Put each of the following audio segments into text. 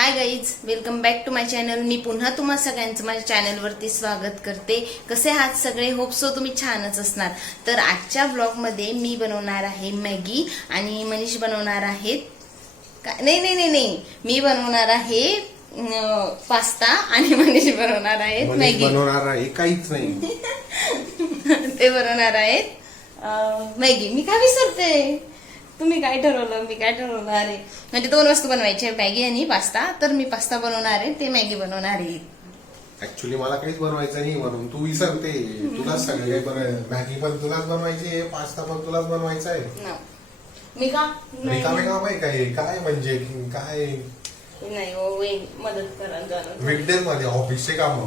High guys, welcome back to my channel. मी पुन्हा तुम्हा सगळ्यांचं माझ्या चॅनलवरती स्वागत करते. कसे आहात सगळे? होप सो तुम्ही छानच असणार. तर आजच्या ब्लॉगमध्ये मी बनवणार आहे मॅगी आणि मनीष बनवणार आहेत नाही मी बनवणार आहे पास्ता आणि मनीष बनवणार आहेत मॅगी. बनवणार आहे काहीच नाही. ते बनवणार आहेत मॅगी. मी काय विसरते? तुम्ही काय ठरवलं? मी काय ठरवलं? अरे म्हणजे दोन वस्तू बनवायच्या, मॅगी आणि पास्ता. तर मी पास्ता बनवणार आहे, ते मॅगी बनवणार आहे. ऍक्च्युली मला काहीच बनवायचं नाही म्हणून तू विसरते. तुलाच सगळं काही बनवायचं. मॅगी पण तुलाच बनवायची आहे, पास्ता पण तुलाच बनवायचा आहे. मी का रिकामे काम आहे काय? काय म्हणजे काय नाही हो, मदत करा जरा. वीकडेज मध्ये ऑफिसचे काम,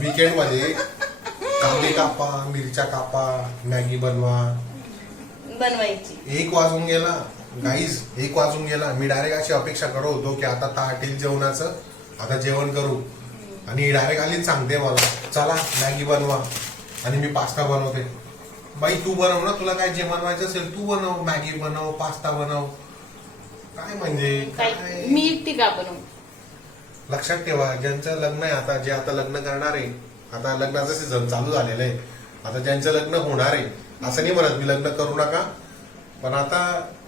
वीकेंड मध्ये कांदे कापा, मिरच्या कापा, मॅगी बनवा. बनवायची 1 वाजून गेला गाईज, 1 वाजून गेला. मी डायरेक्ट अशी अपेक्षा करत होतो की आता ताट येईल जेवणाचं, आता जेवण करू. आणि डायरेक्ट आलीच सांगते मला चला मॅगी बनवा आणि मी पास्ता बनवते. बाई तू बनव ना, तुला काय जे बनवायचं असेल तू बनव. मॅगी बनव, पास्ता बनव. काय म्हणजे काय? मी एकटी का बनवू? लक्षात ठेवा, ज्यांचं लग्न आहे आता, जे आता लग्न करणार आहे, आता लग्नाचं सीझन चालू झालेलं आहे. आता ज्यांचं लग्न होणार आहे, असं नाही म्हणत मी लग्न करू नका, पण आता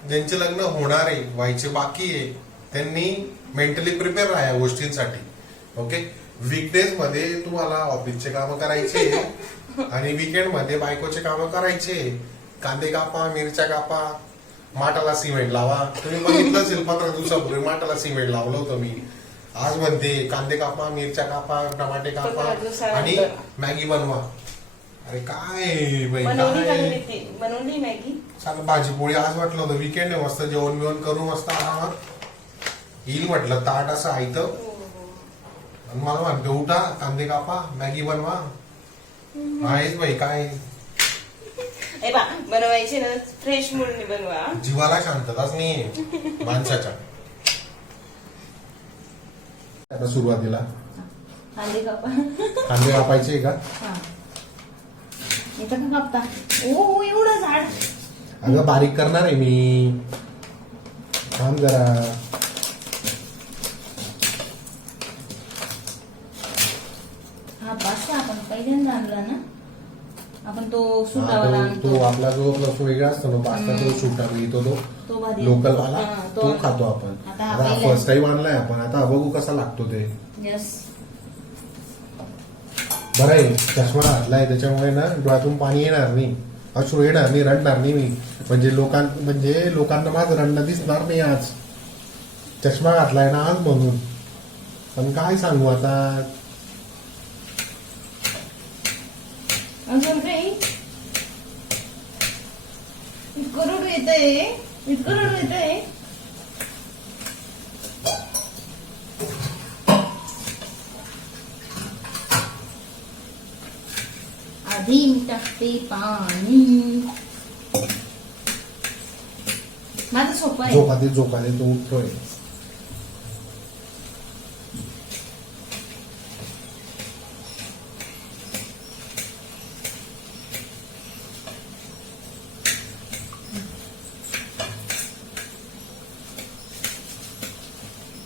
ज्यांचे लग्न होणार आहे, व्हायचे बाकी आहे, त्यांनी मेंटली प्रिपेअर राहा या गोष्टींसाठी. ओके, वीकडेज मध्ये तुम्हाला ऑफिसचे कामं करायचे आणि वीकेंड मध्ये बायकोचे कामं करायचे. कांदे कापा, मिरच्या कापा, माटाला सिमेंट लावा. तुम्ही बघितलं असेल 15 दिवसापूर्वी माटाला सिमेंट लावलं होतं मी. आज म्हणते कांदे कापा, मिरच्या कापा, टमाटे कापा आणि मॅगी बनवा. अरे काय बाई, काय बनवली मॅगी. सांग भाजी पोळी. आज म्हटलं होतं वीकेंड आहे, मस्त जेवण बिवण करू, मस्त आरामात येईल म्हटलं. ताट असं आयतं आणि मला म्हणते उठा, कांदे कापा, मॅगी बनवा. आहेच बाई काय बनवायचे ना, फ्रेश मूडने बनवा. जीवाला शांतताच नाहीये माणसाच्या. आता सुरुवातीला कांदे कापायचे का? इथं का कापता? ओ एवढं झाड. अगं बारीक करणार आहे मी, थांब जरा. हा पास्ता आपण पहिल्यांदा आणला ना, आपण तो सुटावाला आणतो. तो आपला जो वेगळा असतो ना पास्ता, तो सुटा मिळतो, तो भारी लोकल वाला, तो तो खातो आपण. आता आता फर्स्ट टाइम आणलाय आपण, आता बघू कसा लागतो ते. यस. बरं आहे चष्मा घातलाय त्याच्यामुळे ना डोळ्यातून पाणी येणार नाही, अश्रू येणार नाही, रडणार नाही मी. म्हणजे लोकांना माझं रडणं दिसणार नाही आज. चष्मा घातलाय ना आज म्हणून. पण काय सांगू आता. अजून काही इतकं रडू येतंय. आधी मी टाकते पाणी. माझं सोपं आहे. झोपाले तो उठतोय.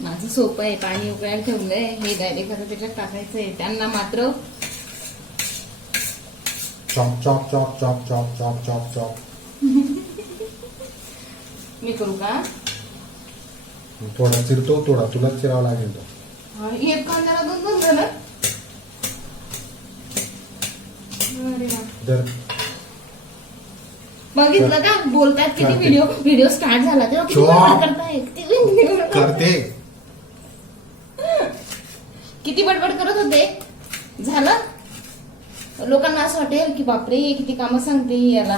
माझं सोपं आहे. पाणी उकळायला ठेवलंय, हे डायरेक्ट आता त्याच्यात टाकायचंय. त्यांना मात्र chop chop chop chop chop chop chop chop. मी करू का? थोडा चिरतो, थोडा तुलाच चिरावा लागेल तो. एक कांद्याला 2 झालं. अरे वा. बघितलं का बोलतात किती? व्हिडिओ स्टार्ट झाला तेव्हा किती बडबड करताय, करते किती बडबड करत होते. झालं. लोकांना असं वाटेल की बापरे किती कामं सांगते याला.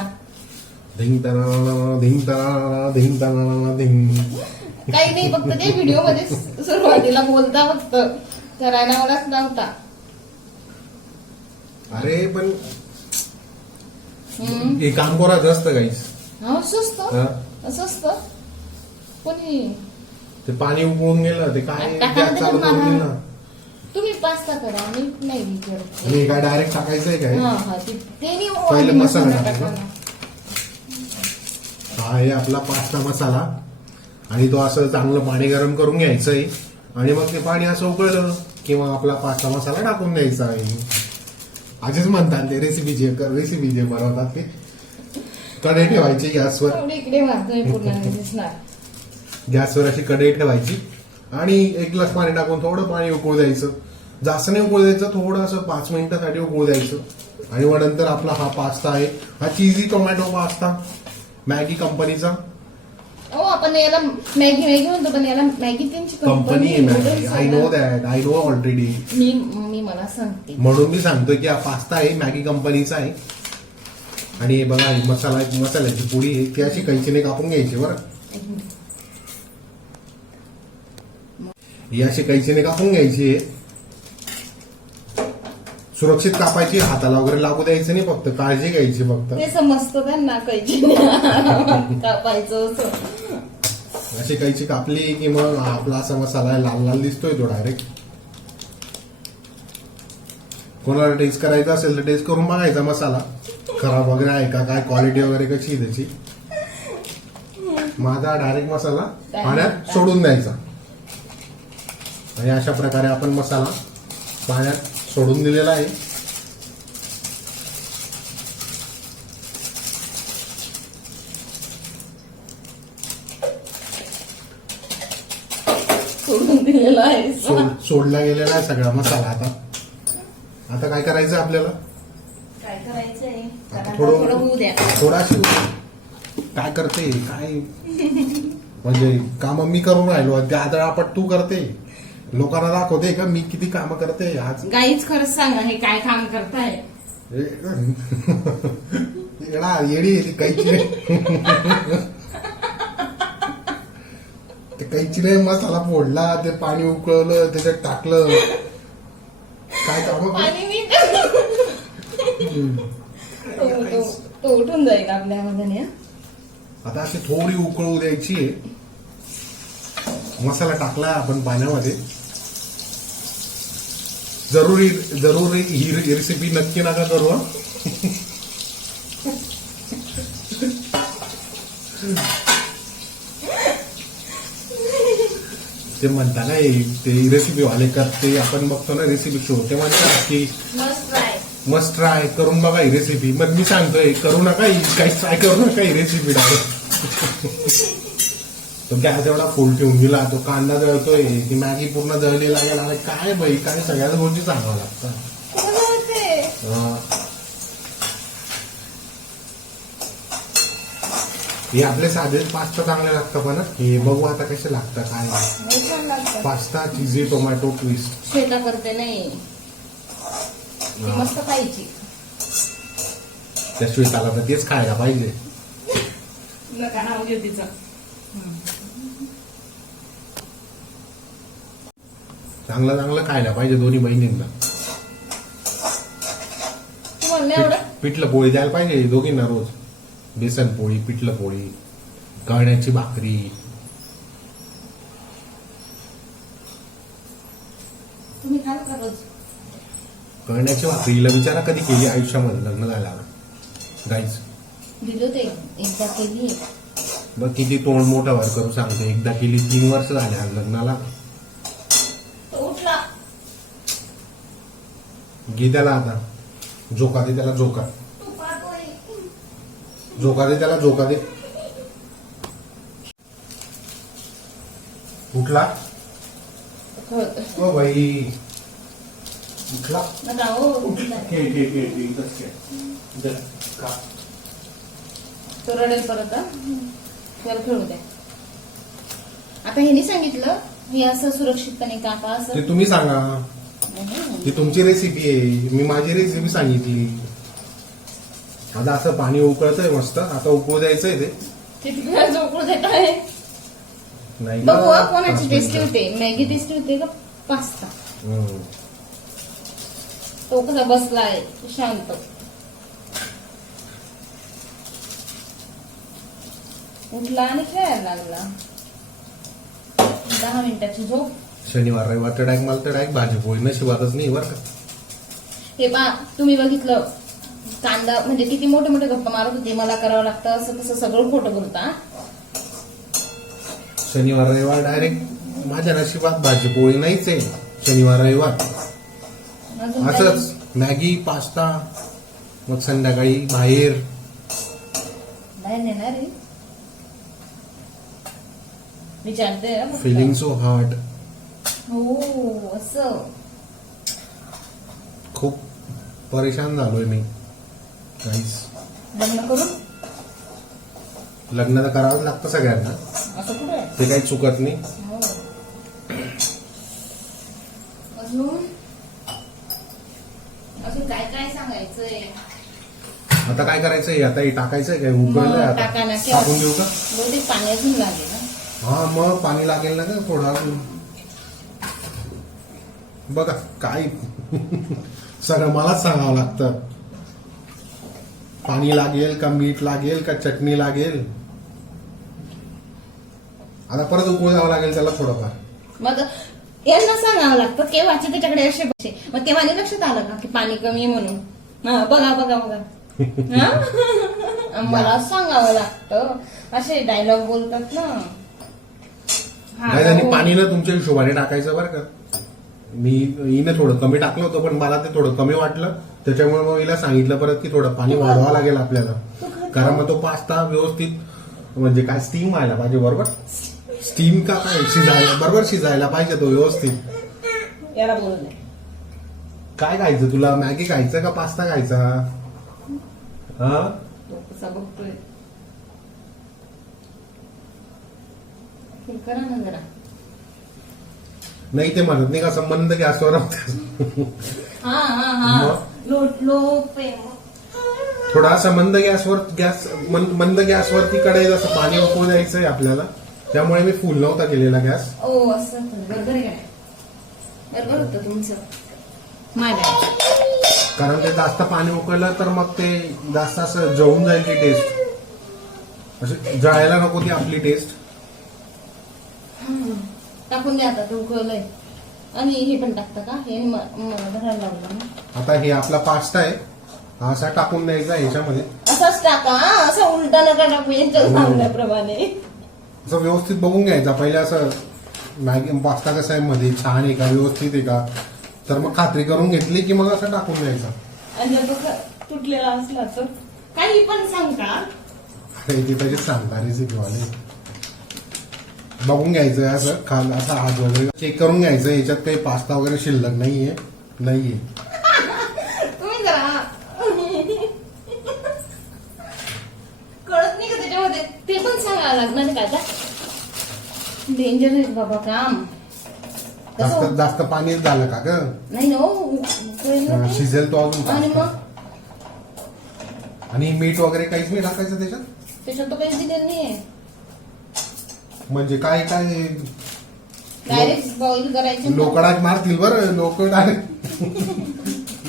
धिंग तनाला धिंग तनाला धिंग तनाला धिंग. काही नाही, फक्त ते व्हिडिओ मध्ये सुरुवातीला बोलता, फक्त करायला मलाच नव्हता. अरे पण हे काम करायचं असतं काहीच. असं असतं. कोणी ते पाणी उकळून गेलं, ते काय चालू करून दिलं ना. तुम्ही पास्ता करा आणि मॅगी करा. मी काय डायरेक्ट टाकायचंय काय? पहिले मसाला टाका. हा आहे आपला पास्ता मसाला. आणि तो असं चांगलं पाणी गरम करून घ्यायचं आहे आणि मग ते पाणी असं उकळलं किंवा आपला पास्ता मसाला टाकून द्यायचा आहे. आधीच म्हणतात ते रेसिपी जे बनवतात ते कढई ठेवायची गॅसवर. इकडे वाजतोय पूर्ण दिसणार. गॅसवर अशी कढई ठेवायची आणि 1 ग्लास पाणी टाकून थोडं पाणी उकळू द्यायचं. जास्त नाही उकळू द्यायचं, थोडं असं 5 मिनिटासाठी उकळू द्यायचं. आणि मग नंतर आपला हा पास्ता आहे, हा चीजी टोमॅटो पास्ता मॅगी कंपनीचा. आपण याला मॅगी म्हणतो, पण याला मॅगी त्यांची कंपनी आहे Maggi. I know that, I know already. मी मला सांगते म्हणून मी सांगतोय की हा पास्ता आहे मॅगी कंपनीचा आहे. आणि हे बघा ही मसाल्याची पुडी आहे ती अशी कैचीने कापून घ्यायची बरं. ही अशी कैचीने कापून घ्यायची आहे. सुरक्षित कापायची, हाताला वगैरे लागू द्यायचं नाही, फक्त काळजी घ्यायची फक्त. ते समजतं त्यांना कैची कापायचं असं. अशी कैची कापली की मग आपला असा मसाला लाल लाल दिसतोय तो डायरेक्ट. कोणाला टेस्ट करायचा असेल तर टेस्ट करून बघायचा मसाला खराब वगैरे आहे का, काय क्वालिटी वगैरे कशी आहे त्याची. माझा डायरेक्ट मसाला पाण्यात सोडून द्यायचा आणि अशा प्रकारे आपण मसाला पाण्यात सोडून दिलेला आहे. सोडून दिलेला आहे. सोडला गेलेला आहे सगळा मसाला. आता काय करायचं आपल्याला, काय करायचंय, आता थोडं होऊ द्या. थोडाशी काय करते काय म्हणजे काम मी करून राहिलो, ते आदळापट तू करते, लोकांना दाखवते का मी किती काम करते आज. गाईच खरंच सांगा हे काय काम करताय. येडी ती कैची ते कैचीने मसाला फोडला, ते पाणी उकळलं, त्याच्यात टाकलं, काय काम. तो उठून जाईल आपल्यामध्ये. आता अशी थोडी उकळू द्यायची आहे. मसाला टाकला आपण पाण्यामध्ये. जरूर ही रेसिपी नक्की नका करू. ते म्हणता ना ते रेसिपी वाले करते, आपण बघतो ना रेसिपी शो, ते म्हणतात की मस्ट ट्राय करून बघा ही रेसिपी. मग मी सांगतोय करू नका, काही ट्राय करू नका ही रेसिपी डायरेक्ट. तो गॅस एवढा फुल ठेवून दिला, तो कांदा जळतोय, ती मॅगी पूर्ण जळलेला गेला. काय बाई, काय सगळ्याच गोष्टी सांगावं लागतात. हे आपले साधे पास्ता चांगले लागतं, पण हे बघू आता कसे लागतात. काय पास्ता चीजी टोमॅटो ट्विस्ट शेता करते नाही, मस्त खायची. त्या श्वेताला तर तेच खायला पाहिजे. नका नाव घेऊ तिचं. चांगलं खायला पाहिजे दोन्ही बहिणींना. पिठलं पोळी द्यायला पाहिजे दोघींना रोज. बेसन पोळी, पिठलं पोळी, कळण्याची भाकरी. तुम्ही काय का रोज कळण्याची भाकरी हिला विचारा कधी केली आयुष्यामध्ये लग्न झाल्यावर. गाईज दिलो ते एकदा केली. बघ किती तोंड मोठं वर करू सांगते. एकदा केली, 3 वर्ष झाले आज लग्नाला. उठला घे त्याला आता झोका दे, त्याला झोका दे, त्याला झोका दे. उठला ओ बाई, उठला. तो रडेल परत. त्याला खेळू द्या. आता ह्यानी सांगितलं हे असं सुरक्षितपणे कापा असं. ते तुम्ही सांगा, ती तुमची रेसिपी आहे, मी माझी रेसिपी सांगितली. आता असं पाणी उकळतंय मस्त, आता उकळू द्यायचंय ते. उकळू देत आहे. नाही बघू कोणाची टेस्टी होते, मॅगी टेस्टी होते का पास्ता. तो कसा बसलाय शांत. उठला आणि खेळायला लागला. 10 मिनिटाची झोप. शनिवार रविवार तर डायरेक्ट मला तर डायरेक्ट भाजी पोळी नशिबातच नाही बरं का. हे पा तुम्ही बघितलं कांदा म्हणजे किती मोठे मोठे गप्पा मारत होते, मला करावं लागतं असं तसं सगळं खोटं बोलता. शनिवार रविवार डायरेक्ट माझ्या नशिबात भाजी पोळी नाहीच आहे शनिवार रविवार. अजून काही? असंच मॅगी पास्ता, मग संध्याकाळी बाहेर. बाहेर नेणार आहे विचारते हं फक्त. Feeling so heart. हो असं. खूप परेशान झालोय मी काहीच. लग्न करून लग्न तर करावंच लागतं सगळ्यांना, असं कुठं आहे? ते काही चुकत नाही. हो. अजून अजून काय काय सांगायचंय? आता काय करायचंय? आता हे टाकायचंय काय? उकळलंय आता, टाका ना टाकून देऊ का? बहुतेक पाणी अजून लागेल ना. हा मग पाणी लागेल ना का थोडा अजून. बघा काय सगळं मलाच सांगावं लागतं. पाणी लागेल का, मीठ लागेल का, चटणी लागेल. आता परत उकळू द्यावं लागेल त्याला थोडंफार. मग यांना सांगावं लागतं केव्हाचे त्याच्याकडे असे बसे. मग तेव्हा नाही लक्षात आलं का की पाणी कमी आहे म्हणून. हा बघा बघा बघा. हा? मला सांगावं लागतं. असे डायलॉग बोलतात ना. हा, नाही त्यांनी हो. पाणी ना तुमच्या हिशोबाने टाकायचं बरं का. हिने थोडं कमी टाकलं होतं पण मला ते थोडं कमी वाटलं, त्याच्यामुळे मग हिला सांगितलं परत की थोडं पाणी वाढवावं लागेल आपल्याला. कारण मग तो पास्ता व्यवस्थित म्हणजे काय स्टीम व्हायला पाहिजे. बरोबर स्टीम का काय शिजायला बरोबर शिजायला पाहिजे तो व्यवस्थित. याला बोलू दे. काय खायचं तुला? मॅगी खायचं का पास्ता खायचा? हा तो कसा बघतोय. हे करा ना जरा. नाही ते म्हणत नाही का संबंध गॅसवर हा हा हा मग? लो प्रेम. थोडा संबंध मंद गॅसवरती कडे जसं पाणी उकळू द्यायचंय आपल्याला, त्यामुळे मी फुल नव्हता केलेला गॅस. ओ असं बरोबर आहे काय? बरोबर होतं तुमचं. माझ्या कारण ते जास्त पाणी उकळलं तर मग ते जास्त असं जळून जाईल ती टेस्ट. अशी जळायला नको ती आपली टेस्ट. टाकून द्या आता ते उकळलंय. आणि हे पण टाकता का? हे मला धरायला लागलं ना. आता हे आपला पास्ता आहे, हा असा टाकून द्यायचा ह्याच्यामध्ये. असंच टाका असं उलटा नका टाकू यांच्या सांगण्याप्रमाणे. असं व्यवस्थित बघून घ्यायचा पहिले असं मॅगी पास्ता कसा आहे मध्ये छान आहे का व्यवस्थित आहे का, तर मग खात्री करून घेतली की मग असं टाकून द्यायचा. आणि जर तो तुटलेला असला तर काही पण सांगता. अरे ते त्याचे सांगता रेसिपीवाले. बघून घ्यायचं असं खाल असा हात वगैरे चेक करून घ्यायचं याच्यात काही पास्ता वगैरे शिल्लक नाहीये. तुम्ही जरा कळत नाही का त्याच्यामध्ये ते पण सांगावं लागणार का आता. डेंजर आहे बाबा काम. कसं जास्त पाणी झालं का ग? नाही ना हो. शिजेल तो अजून आणि पास्ता. मग आणि मीठ वगैरे काहीच नाही टाकायचं त्याच्यात. त्याच्यात तो काहीच दिलेलं नाहीये. म्हणजे काय काय डायरेक्ट बॉईल करायचं. लोकडाक मारतील बरं लोक डायरेक्ट.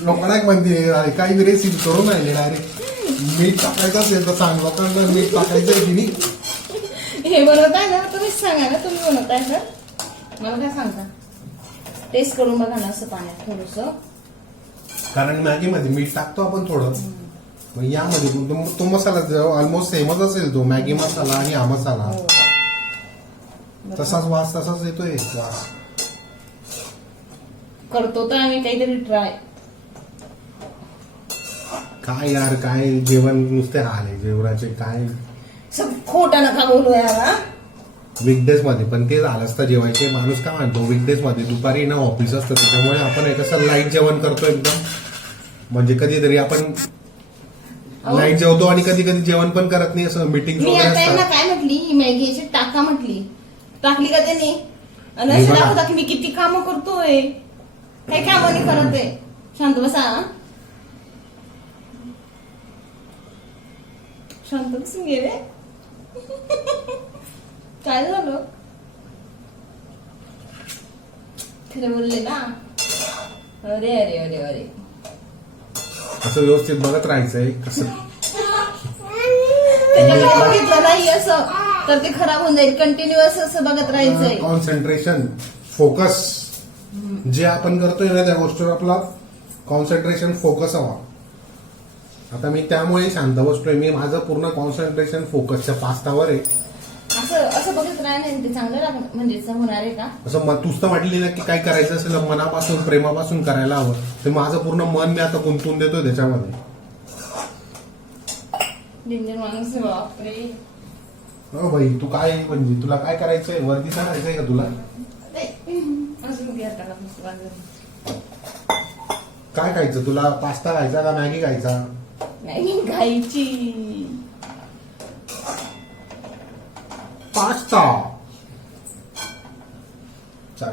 लोकडाक म्हणते काही रेसिपी करून राहिले डायरेक्ट. मीठ टाकायचं असेल तर सांग लोकांना मीठ टाकायचं की नाही. हे बनवताय ना तुम्हीच सांगा ना. तुम्ही बनवताय सर मला काय सांगता. टेस्ट करून बघा ना असं पाण्यात थोडस. कारण मॅगी मध्ये मीठ टाकतो आपण थोडं. मग यामध्ये तो मसाला ऑलमोस्ट सेमच असेल तो मॅगी मसाला आणि हा मसाला. तसाच वास तसाच येतोय वास. करतो तर आम्ही काहीतरी ट्राय. काय यार काय जेवण नुसते राहिले जेवणाचे काय. सब खोटा नका बोलू यार. वीकडेज मध्ये पण ते झालं असतं जेवायचे. माणूस काय म्हणतो वीकडेज मध्ये दुपारी ना ऑफिस असतं त्याच्यामुळे आपण हे कसं लाईट जेवण करतो एकदम. म्हणजे कधीतरी आपण लाईट जेवतो आणि कधी कधी जेवण पण करत नाही असं मीटिंग मी वगैरे आता यांना असतात. काय म्हटली ही मॅगी याची टाका म्हटली. टाकली का त्यांनी. आणि हे असं बघा. दाखवता की मी किती कामं करतोय. काही कामं नाही करत आहे. शांत बसा. शांत बसून गेले. काय झालं खरं बोलले ना. अरे अरे अरे अरे असं व्यवस्थित बघत राहायचंय कसं. त्याच्याकडे बघितलं नाही असं तर ते खराब होऊन जाईल. कंटिन्युअस असं बघत राहायचंय. कॉन्सन्ट्रेशन फोकस जे आपण करतोय ना त्या गोष्टीवर आपला कॉन्सन्ट्रेशन फोकस हवा. आता मी त्यामुळे शांत बसतोय. मी माझं पूर्ण कॉन्सन्ट्रेशन फोकसच्या पास्तावर आहे. असं असं बघत राहणार ते चांगलं लागणार म्हणजे असं होणार आहे का? असं तूच तर म्हटली ना की काय करायचं असेल मनापासून प्रेमापासून करायला हवं. ते माझं पूर्ण मन मी आता गुंतवून देतोय त्याच्यामध्ये. डेंजर माणूस आहे बापरे. हो भाई, तू काय म्हणजे तुला काय करायचंय? वरती चढायचंय का तुला? अजून बिया टाका मस्त बाजूला. काय खायचं तुला? पास्ता खायचा का मॅगी खायचा? मॅगी खायची. पास्ता. चाल.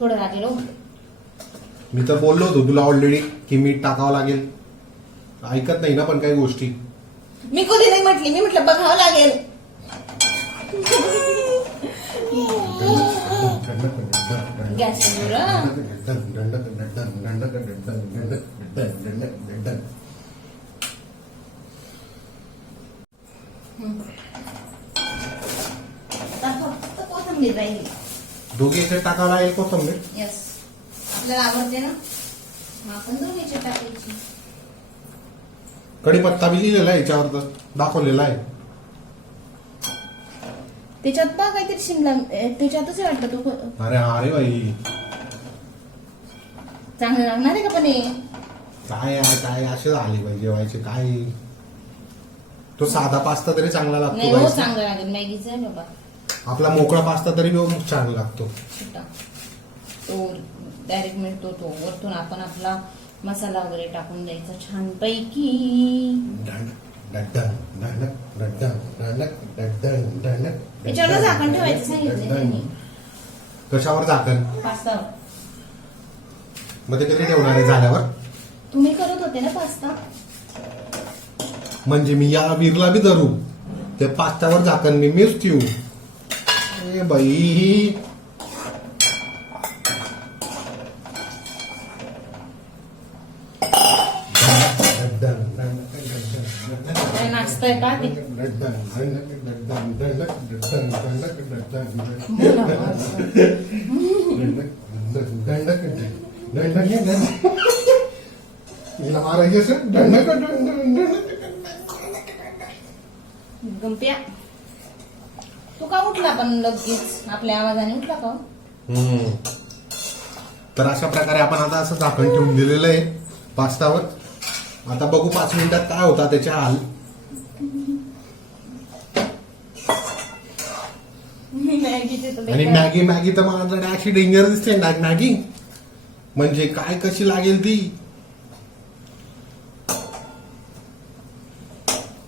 थोडं लागेल हो. मी तर बोललो होतो तुला ऑलरेडी की मीठ टाकावं लागेल. ऐकत नाही ना पण काही गोष्टी. मी कधी नाही म्हटली, मी म्हटलं बघावं लागेल. गॅसवर फक्त कोथिंबीर राहिली. दोघी याच्यात टाकावं लागेल कोथिंबीर. यस, आपल्याला आवडते ना मग आपण दोघीचे टाकायची. कढीपत्ता बी लिहिलेला आहे याच्यावर तर दाखवलेला आहे. त्याच्यात बघ काहीतरी शिमला त्याच्यातच वाटलं तू. अरे अरे बाई, चांगलं लागणार आहे का पण हे? काय काय असे झाले पाहिजे जेवायचे काय. तो साधा पास्ता तरी चांगला नाही लागतो हो, बाई. चांगलं लागेल. मॅगीचा आहे बाबा आपला मोकळा पास्ता तरी छान लागतो. छोटा तो डायरेक्ट मिळतो तो. वरतून आपण आपला मसाला वगैरे टाकून द्यायचा छान पैकी. याच्यावर झाकण ठेवायचं सांगितलं त्यांनी. कशावर झाकण? पास्ता मग ते कधी ठेवणार आहे झाल्यावर? तुम्ही करत होते ना पास्ता. म्हणजे मी या वीरला बी धरू ते पास्त्यावर झाकण मीच ठेवू. ए बाई, नाश्ता आहे का ते? गंप्या तू का उठला पण लगेच? आपल्या आवाजाने उठला का? तर अशा प्रकारे आपण आता असं झाकण ठेवून दिलेलं आहे पास्तावर. आता बघू 5 मिनिटात काय होता त्याच्या हाल. आणि मॅगी तर माझ्याकडे अशी डेंजर दिसते मॅगी. म्हणजे काय कशी लागेल ती.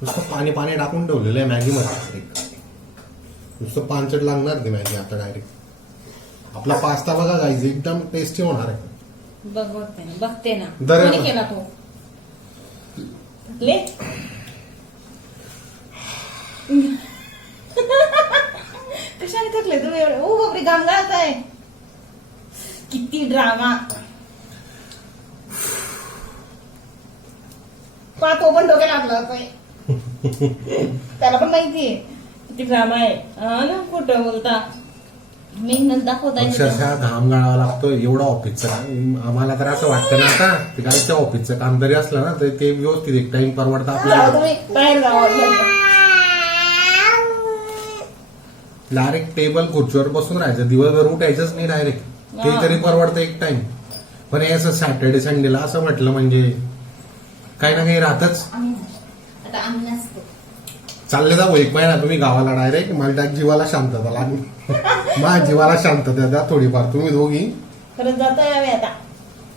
नुसतं पाणी पाणी टाकून ठेवलेलं आहे मॅगी मध्ये. नुसतं पानचट लागणार ती मॅगी आता डायरेक्ट. आपला पास्ता बघा गाईज एकदम टेस्टी होणार आहे. बघते ना दर- कोणी केला तो? ले कशाने थकले तुम्ही एवढे? ओ बापरे, घाम गळत आहे. किती ड्रामा. तो पण डोक्याला लागला होतोय. त्याला पण माहितीये किती ड्रामा आहे. ना खोटं बोलता. मेहनत दाखवता अक्षरशः घाम गाळावा लागतो एवढं ऑफिसचं काम. आम्हाला तर असं वाटतं ना आता ते काय त्या ऑफिसचं काम जरी असलं ना तर ते व्यवस्थित एक टाइम परवडतं आपल्याला. तुम्ही बाहेर जावं. डायरेक्ट टेबल खुर्चीवर बसून राहायचं, दिवसभर उठायचंच नाही डायरेक्ट. ते तरी परवडतं एक टाइम. पण हे असं सॅटर्डे संडेला असं म्हटलं म्हणजे काही ना काही राहतच. आता आम्ही नसतो. चालले जाऊ 1 महिना तुम्ही गावाला डायरेक्ट. मला जीवाला शांतता लागली. माझ्या जीवाला शांतता द्या थोडीफार तुम्ही दोघी. खरंच जातोय आम्ही आता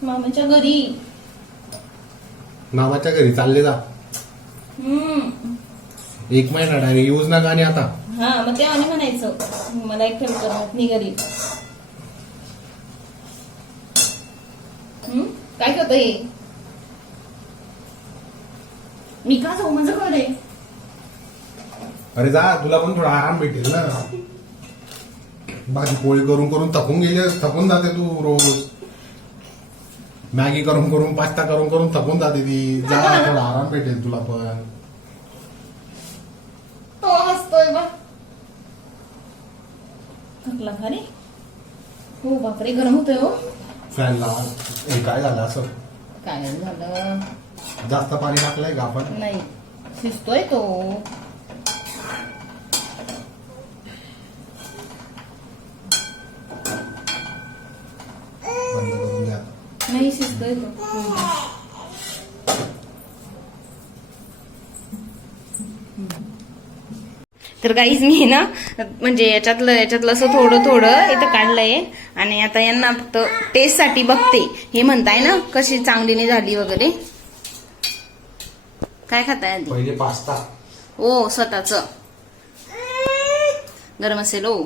मामाच्या घरी. मामाच्या घरी चालले जा. 1 महिना डायरेक्ट यूज ना गाणी आता. हा मग तेव्हा नाही म्हणायचं मला एक ठेव करत नाही घरी. काय करत हे? मी का जाऊ? माझं घर आहे. अरे जा, तुला पण थोडा आराम भेटेल ना. भाजी पोळी करून करून थकून जाते तू रोज. मॅगी करून करून पास्ता करून करून थकून जाते ती. जा, थोडा आराम भेटेल तुला पण. तो हसतोय बा. थकला का रे? हो बापरे, गरम होतोय हो. फॅन लावा. हे काय झालं असं? काय झालं? जास्त पाणी टाकलंय का आपण? नाही शिजतोय तो. बंद करून घ्या. नाही शिजतोय तो. तर गाईज मी ना म्हणजे याच्यातलं असं थोडं थोडं इथं काढलंय आणि आता यांना फक्त टेस्ट साठी बघते. हे म्हणताय ना कशी चांगली नाही झाली वगैरे. काय खाताय आधी? पहिले पास्ता. ओ स्वतःच गरम असेल ओ.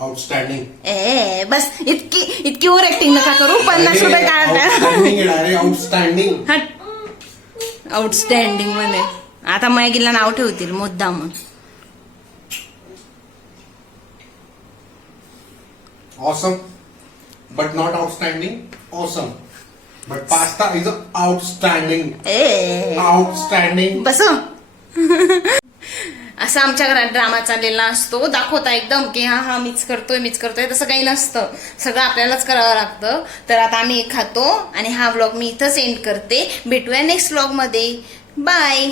आउटस्टँडिंग. ए बस इतकी ओव्हर ऍक्टिंग नका करू. 50 रुपये काढता. आउटस्टँडिंग. हट. आउटस्टँडिंग मध्ये आता मॅगीला नाव ठेवतील मुद्दाम. Awesome, but not outstanding. Awesome, but pasta is outstanding. A Outstanding. बस. असं आमच्या घरात ड्रामा चाललेला असतो. दाखवता एकदम की हा मीच करतोय तसं काही नसतं. सगळं आपल्यालाच करावं लागतं. तर आता आम्ही खातो आणि हा व्लॉग मी इथंच एंड करते. भेटूया नेक्स्ट व्लॉग मध्ये. बाय.